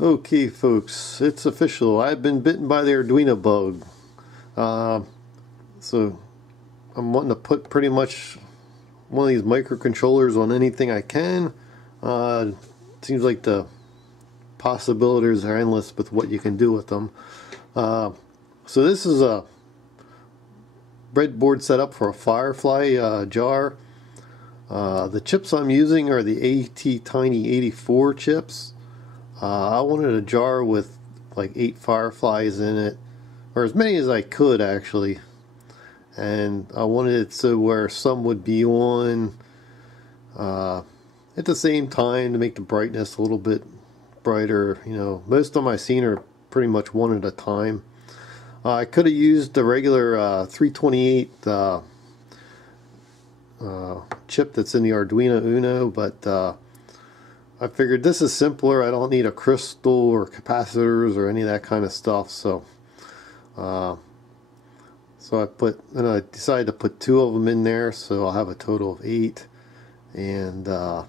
Okay folks, it's official. I've been bitten by the Arduino bug. So I'm wanting to put pretty much one of these microcontrollers on anything I can. Seems like the possibilities are endless with what you can do with them. So this is a breadboard setup for a Firefly jar. The chips I'm using are the ATtiny84 chips. I wanted a jar with like 8 Fireflies in it, or as many as I could actually, and I wanted it so where some would be on at the same time to make the brightness a little bit brighter. You know, most of them I've seen are pretty much one at a time. I could have used the regular 328 chip that's in the Arduino Uno, but I figured this is simpler. I don't need a crystal or capacitors or any of that kind of stuff. So I decided to put 2 of them in there, so I'll have a total of 8. And I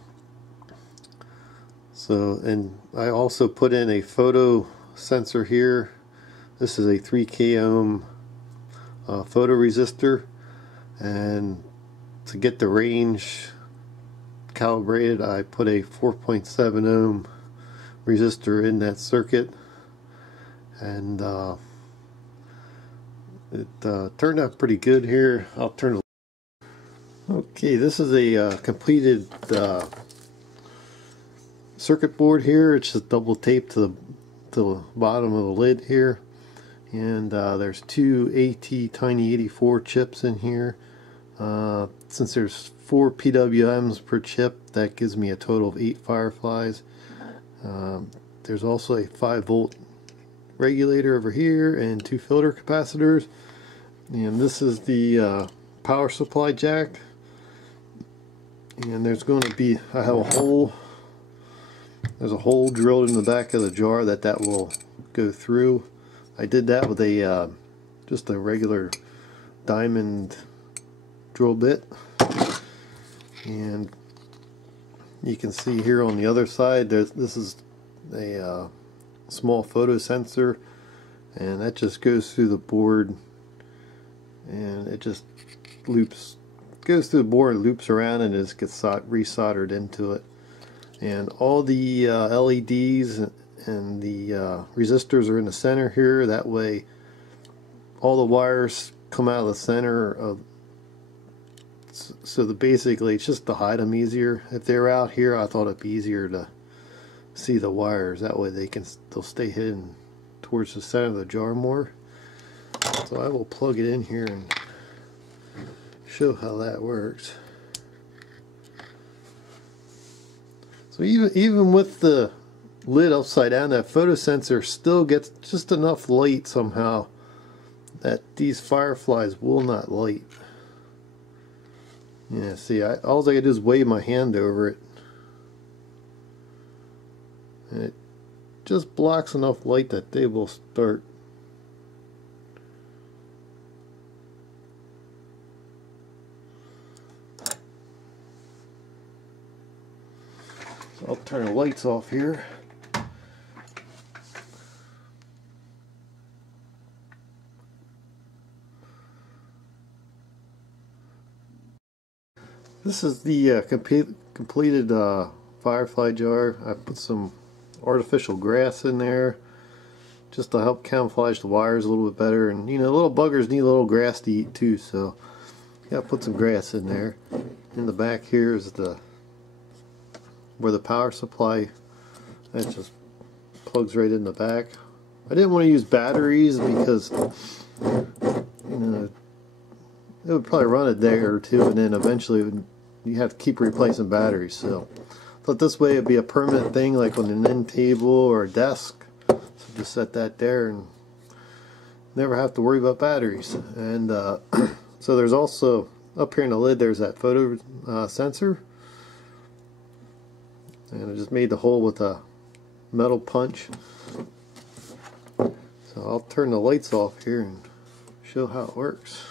also put in a photo sensor here. This is a 3K ohm photo resistor, and to get the range calibrated, I put a 4.7 ohm resistor in that circuit, and it turned out pretty good here. I'll turn it. Okay, this is a completed circuit board here. It's just double taped to the bottom of the lid here, and there's 2 ATtiny84 chips in here. Since there's 4 PWMs per chip, that gives me a total of 8 Fireflies. There's also a 5-volt regulator over here and 2 filter capacitors. And this is the power supply jack. And there's going to be, I have a hole. There's a hole drilled in the back of the jar that will go through. I did that with a just a regular diamond drill bit. And you can see here on the other side, this is a small photo sensor, and that just goes through the board, and it just goes through the board, loops around, and just gets resoldered into it. And all the LEDs and the resistors are in the center here. That way all the wires come out of the center of, so basically it's just to hide them easier. If they're out here, I thought it'd be easier to see the wires. That way they'll stay hidden towards the center of the jar more. So I will plug it in here and show how that works. So even with the lid upside down, that photo sensor still gets just enough light somehow that these Fireflies will not light. Yeah, see, all I gotta do is wave my hand over it, and it just blocks enough light that they will start. So I'll turn the lights off here. This is the completed Firefly jar. I put some artificial grass in there just to help camouflage the wires a little bit better. And you know, little buggers need a little grass to eat too, so yeah, put some grass in there. In the back here is where the power supply, that just plugs right in the back. I didn't want to use batteries because, you know, it would probably run a day or two, and then eventually you have to keep replacing batteries. So I thought this way it'd be a permanent thing, like on an end table or a desk. So just set that there and never have to worry about batteries. And so there's also up here in the lid, there's that photo sensor, and I just made the hole with a metal punch. So I'll turn the lights off here and show how it works.